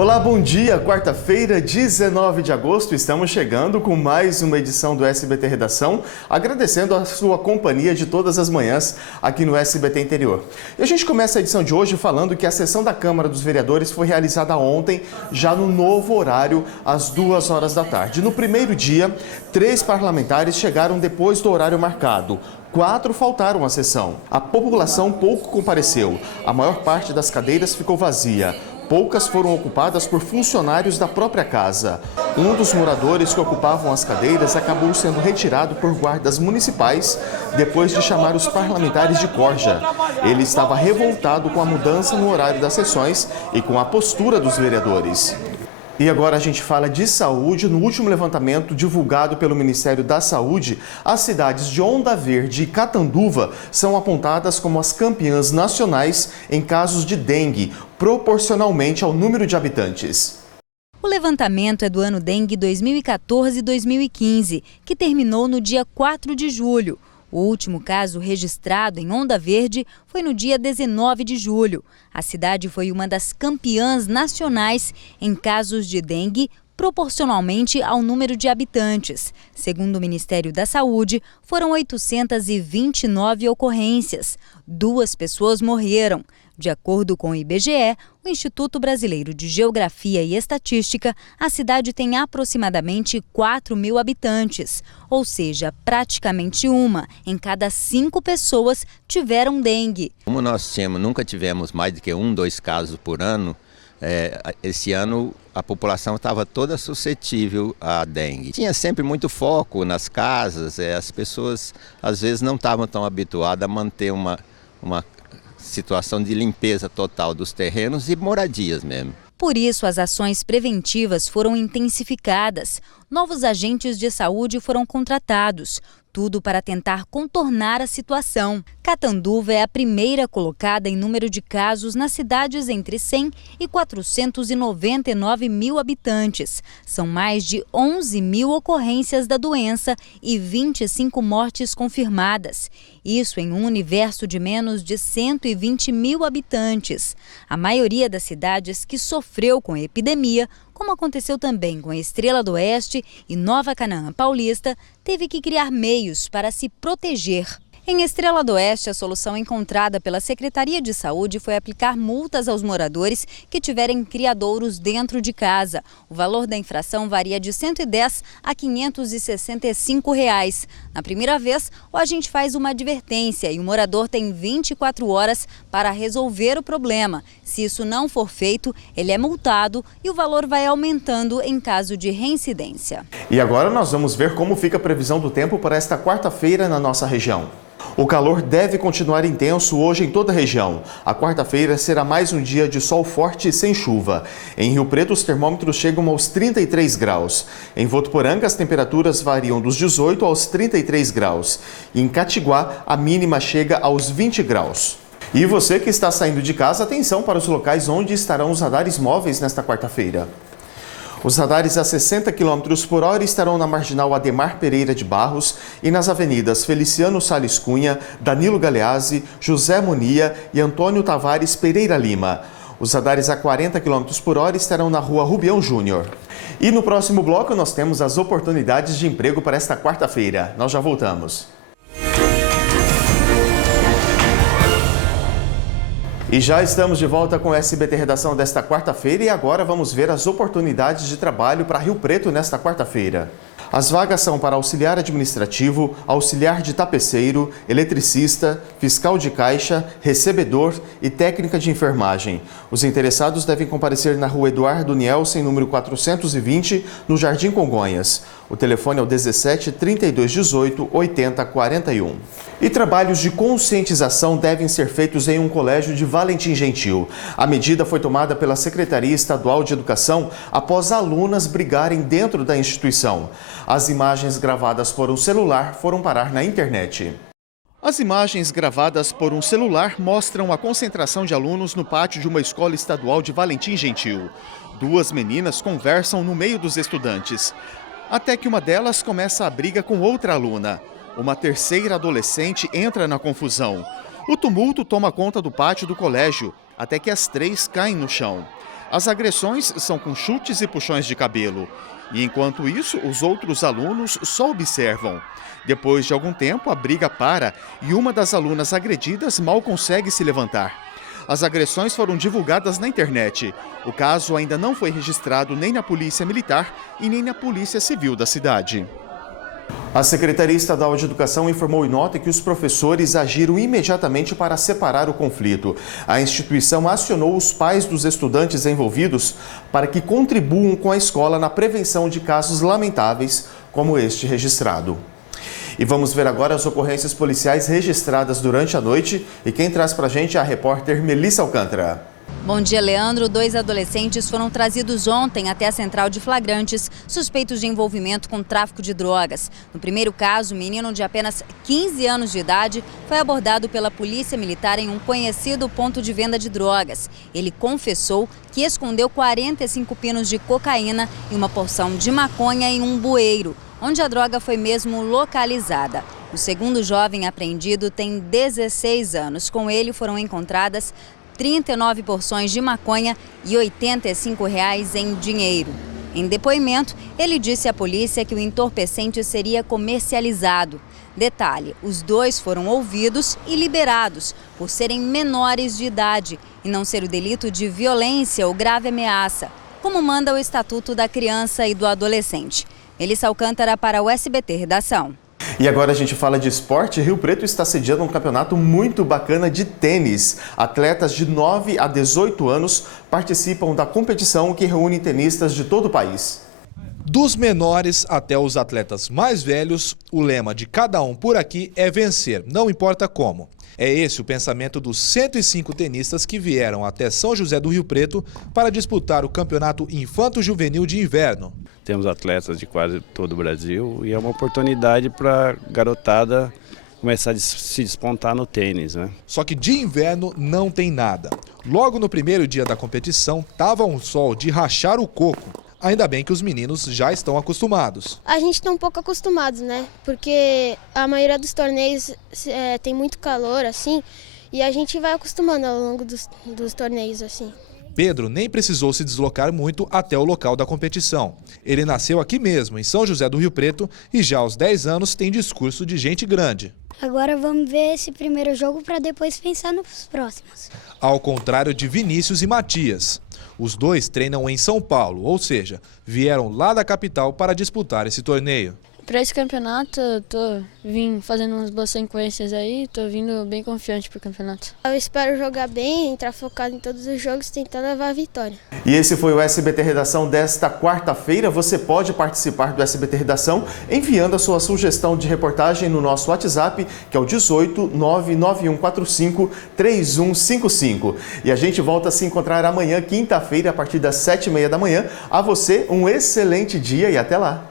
Olá, bom dia! Quarta-feira, 19 de agosto, estamos chegando com mais uma edição do SBT Redação, agradecendo a sua companhia de todas as manhãs aqui no SBT Interior. E a gente começa a edição de hoje falando que a sessão da Câmara dos Vereadores foi realizada ontem, já no novo horário, às 2 horas da tarde. No primeiro dia, 3 parlamentares chegaram depois do horário marcado. 4 faltaram à sessão. A população pouco compareceu. A maior parte das cadeiras ficou vazia. Poucas foram ocupadas por funcionários da própria casa. Um dos moradores que ocupavam as cadeiras acabou sendo retirado por guardas municipais depois de chamar os parlamentares de corja. Ele estava revoltado com a mudança no horário das sessões e com a postura dos vereadores. E agora a gente fala de saúde. No último levantamento divulgado pelo Ministério da Saúde, as cidades de Onda Verde e Catanduva são apontadas como as campeãs nacionais em casos de dengue, proporcionalmente ao número de habitantes. O levantamento é do ano dengue 2014-2015, que terminou no dia 4 de julho. O último caso registrado em Onda Verde foi no dia 19 de julho. A cidade foi uma das campeãs nacionais em casos de dengue, proporcionalmente ao número de habitantes. Segundo o Ministério da Saúde, foram 829 ocorrências. 2 pessoas morreram. De acordo com o IBGE, o Instituto Brasileiro de Geografia e Estatística, a cidade tem aproximadamente 4.000 habitantes, ou seja, praticamente 1 em cada 5 pessoas tiveram dengue. Como nós nunca tivemos mais do que 1, 2 casos por ano, esse ano a população estava toda suscetível à dengue. Tinha sempre muito foco nas casas, as pessoas às vezes não estavam tão habituadas a manter uma situação de limpeza total dos terrenos e moradias mesmo. Por isso, as ações preventivas foram intensificadas. Novos agentes de saúde foram contratados. Tudo para tentar contornar a situação. Catanduva é a primeira colocada em número de casos nas cidades entre 100 e 499 mil habitantes. São mais de 11 mil ocorrências da doença e 25 mortes confirmadas. Isso em um universo de menos de 120 mil habitantes. A maioria das cidades que sofreu com a epidemia, como aconteceu também com a Estrela do Oeste e Nova Canaã Paulista, teve que criar meios para se proteger. Em Estrela do Oeste, a solução encontrada pela Secretaria de Saúde foi aplicar multas aos moradores que tiverem criadouros dentro de casa. O valor da infração varia de R$ 110 a R$ 565. Na primeira vez, o agente faz uma advertência e o morador tem 24 horas para resolver o problema. Se isso não for feito, ele é multado e o valor vai aumentando em caso de reincidência. E agora nós vamos ver como fica a previsão do tempo para esta quarta-feira na nossa região. O calor deve continuar intenso hoje em toda a região. A quarta-feira será mais um dia de sol forte e sem chuva. Em Rio Preto, os termômetros chegam aos 33 graus. Em Votuporanga, as temperaturas variam dos 18 aos 33 graus. E em Catiguá, a mínima chega aos 20 graus. E você que está saindo de casa, atenção para os locais onde estarão os radares móveis nesta quarta-feira. Os radares a 60 km por hora estarão na Marginal Ademar Pereira de Barros e nas avenidas Feliciano Salles Cunha, Danilo Galeazzi, José Monia e Antônio Tavares Pereira Lima. Os radares a 40 km por hora estarão na Rua Rubião Júnior. E no próximo bloco nós temos as oportunidades de emprego para esta quarta-feira. Nós já voltamos. E já estamos de volta com o SBT Redação desta quarta-feira e agora vamos ver as oportunidades de trabalho para Rio Preto nesta quarta-feira. As vagas são para auxiliar administrativo, auxiliar de tapeceiro, eletricista, fiscal de caixa, recebedor e técnica de enfermagem. Os interessados devem comparecer na Rua Eduardo Nielsen, número 420, no Jardim Congonhas. O telefone é o 17 32 18 80 41. E trabalhos de conscientização devem ser feitos em um colégio de Valentim Gentil. A medida foi tomada pela Secretaria Estadual de Educação após alunas brigarem dentro da instituição. As imagens gravadas por um celular foram parar na internet. As imagens gravadas por um celular mostram a concentração de alunos no pátio de uma escola estadual de Valentim Gentil. 2 meninas conversam no meio dos estudantes, até que uma delas começa a briga com outra aluna. Uma terceira adolescente entra na confusão. O tumulto toma conta do pátio do colégio, até que as 3 caem no chão. As agressões são com chutes e puxões de cabelo. E enquanto isso, os outros alunos só observam. Depois de algum tempo, a briga para e uma das alunas agredidas mal consegue se levantar. As agressões foram divulgadas na internet. O caso ainda não foi registrado nem na Polícia Militar e nem na Polícia Civil da cidade. A Secretaria Estadual de Educação informou em nota que os professores agiram imediatamente para separar o conflito. A instituição acionou os pais dos estudantes envolvidos para que contribuam com a escola na prevenção de casos lamentáveis como este registrado. E vamos ver agora as ocorrências policiais registradas durante a noite. E quem traz pra gente é a repórter Melissa Alcântara. Bom dia, Leandro. 2 adolescentes foram trazidos ontem até a central de flagrantes, suspeitos de envolvimento com tráfico de drogas. No primeiro caso, um menino de apenas 15 anos de idade foi abordado pela Polícia Militar em um conhecido ponto de venda de drogas. Ele confessou que escondeu 45 pinos de cocaína e uma porção de maconha em um bueiro, onde a droga foi mesmo localizada. O segundo jovem apreendido tem 16 anos. Com ele foram encontradas 39 porções de maconha e R$ 85 em dinheiro. Em depoimento, ele disse à polícia que o entorpecente seria comercializado. Detalhe, os 2 foram ouvidos e liberados por serem menores de idade e não ser o delito de violência ou grave ameaça, como manda o Estatuto da Criança e do Adolescente. Melissa Alcântara para o SBT Redação. E agora a gente fala de esporte. Rio Preto está sediando um campeonato muito bacana de tênis. Atletas de 9 a 18 anos participam da competição que reúne tenistas de todo o país. Dos menores até os atletas mais velhos, o lema de cada um por aqui é vencer, não importa como. É esse o pensamento dos 105 tenistas que vieram até São José do Rio Preto para disputar o Campeonato Infanto-Juvenil de Inverno. Temos atletas de quase todo o Brasil e é uma oportunidade para a garotada começar a se despontar no tênis, né? Só que de inverno não tem nada. Logo no primeiro dia da competição, estava um sol de rachar o coco. Ainda bem que os meninos já estão acostumados. A gente está um pouco acostumados, né? Porque a maioria dos torneios tem muito calor, assim, e a gente vai acostumando ao longo dos torneios, assim. Pedro nem precisou se deslocar muito até o local da competição. Ele nasceu aqui mesmo, em São José do Rio Preto, e já aos 10 anos tem discurso de gente grande. Agora vamos ver esse primeiro jogo para depois pensar nos próximos. Ao contrário de Vinícius e Matias. Os 2 treinam em São Paulo, ou seja, vieram lá da capital para disputar esse torneio. Para esse campeonato, eu vim fazendo umas boas sequências aí, tô vindo bem confiante pro campeonato. Eu espero jogar bem, entrar focado em todos os jogos, tentar levar a vitória. E esse foi o SBT Redação desta quarta-feira. Você pode participar do SBT Redação enviando a sua sugestão de reportagem no nosso WhatsApp, que é o 18 99145 3155. E a gente volta a se encontrar amanhã, quinta-feira, a partir das 7h30 da manhã. A você, um excelente dia e até lá!